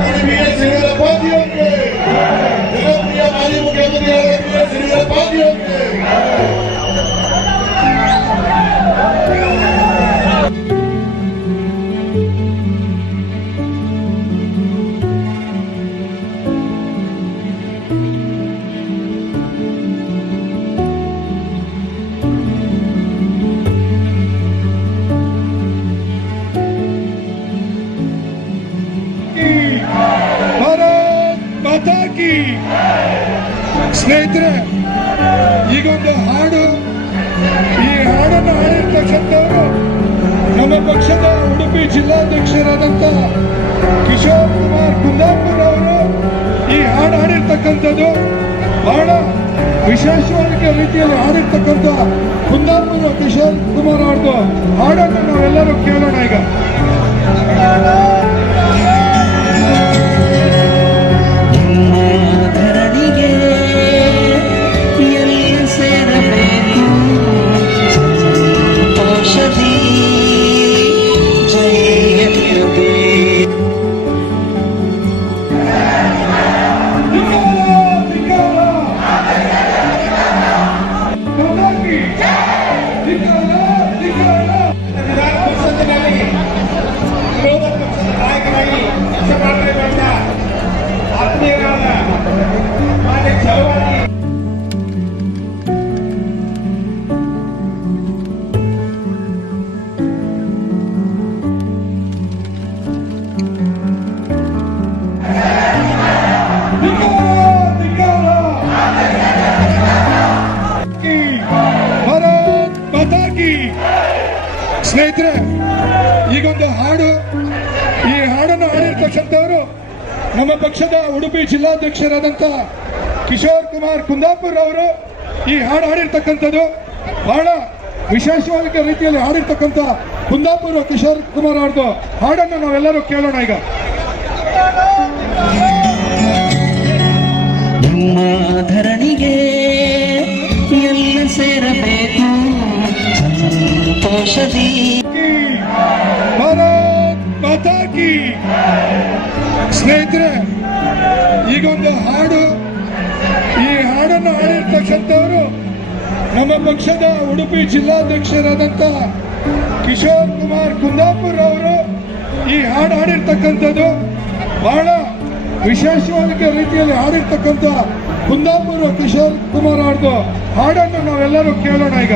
ಜನಪ್ರಿಯ ಮಾಜಿ ಮುಖ್ಯಮಂತ್ರಿಯಾದ ಬಿ.ಎಸ್. ಯಡಿಯೂರಪ್ಪ ಸ್ನೇಹಿತರೆ, ಈಗೊಂದು ಹಾಡು, ಈ ಹಾಡನ್ನು ಹಾಡಿರ್ತಕ್ಕಂಥವರು ನಮ್ಮ ಪಕ್ಷದ ಉಡುಪಿ ಜಿಲ್ಲಾಧ್ಯಕ್ಷರಾದಂಥ ಕಿಶೋರ್ ಕುಮಾರ್ ಕುಂದಾಪುರ್ ಅವರು ಈ ಹಾಡು ಹಾಡಿರ್ತಕ್ಕಂಥದ್ದು ಬಹಳ ವಿಶೇಷವಾದ ರೀತಿಯಲ್ಲಿ ಹಾಡಿರ್ತಕ್ಕಂಥ ಕುಂದಾಪುರ ಕಿಶೋರ್ ಕುಮಾರ್ ಅವ್ರದ್ದು ಹಾಡನ್ನು ನಾವೆಲ್ಲರೂ ಕೇಳೋಣ ಈಗ. ಸ್ನೇಹಿತರೆ, ಈಗೊಂದು ಹಾಡು, ಈ ಹಾಡನ್ನು ಹಾಡಿರ್ತಕ್ಕಂಥವರು ನಮ್ಮ ಪಕ್ಷದ ಉಡುಪಿ ಜಿಲ್ಲಾಧ್ಯಕ್ಷರಾದಂಥ ಕಿಶೋರ್ ಕುಮಾರ್ ಕುಂದಾಪುರ್ ಅವರು ಈ ಹಾಡು ಹಾಡಿರ್ತಕ್ಕಂಥದ್ದು ಬಹಳ ವಿಶೇಷವಾದ ರೀತಿಯಲ್ಲಿ ಹಾಡಿರ್ತಕ್ಕಂಥ ಕುಂದಾಪುರ ಕಿಶೋರ್ ಕುಮಾರ್ ಅವ್ರದ್ದು ಹಾಡನ್ನು ನಾವೆಲ್ಲರೂ ಕೇಳೋಣ ಈಗ. ನಮ್ಮ ಧರಣಿಗೆ ಎಲ್ಲ ಸೇರಬೇಕು ಸಂತೋಷದಿ. ಭಾರತ್ ಮಾತಾ ಕೀ. ಸ್ನೇಹಿತರೆ, ಈಗೊಂದು ಹಾಡು, ಈ ಹಾಡನ್ನು ಹಾಡಿರ್ತಕ್ಕಂಥವರು ನಮ್ಮ ಪಕ್ಷದ ಉಡುಪಿ ಜಿಲ್ಲಾಧ್ಯಕ್ಷರಾದಂಥ ಕಿಶೋರ್ ಕುಮಾರ್ ಕುಂದಾಪುರ್ ಅವರು ಈ ಹಾಡು ಹಾಡಿರ್ತಕ್ಕಂಥದ್ದು ಬಹಳ ವಿಶೇಷವಾದ ರೀತಿಯಲ್ಲಿ ಹಾಡಿರ್ತಕ್ಕಂಥ ಕುಂದಾಪುರ ಕಿಶೋರ್ ಕುಮಾರ್ ಅವ್ರದ್ದು ಹಾಡನ್ನು ನಾವೆಲ್ಲರೂ ಕೇಳೋಣ ಈಗ.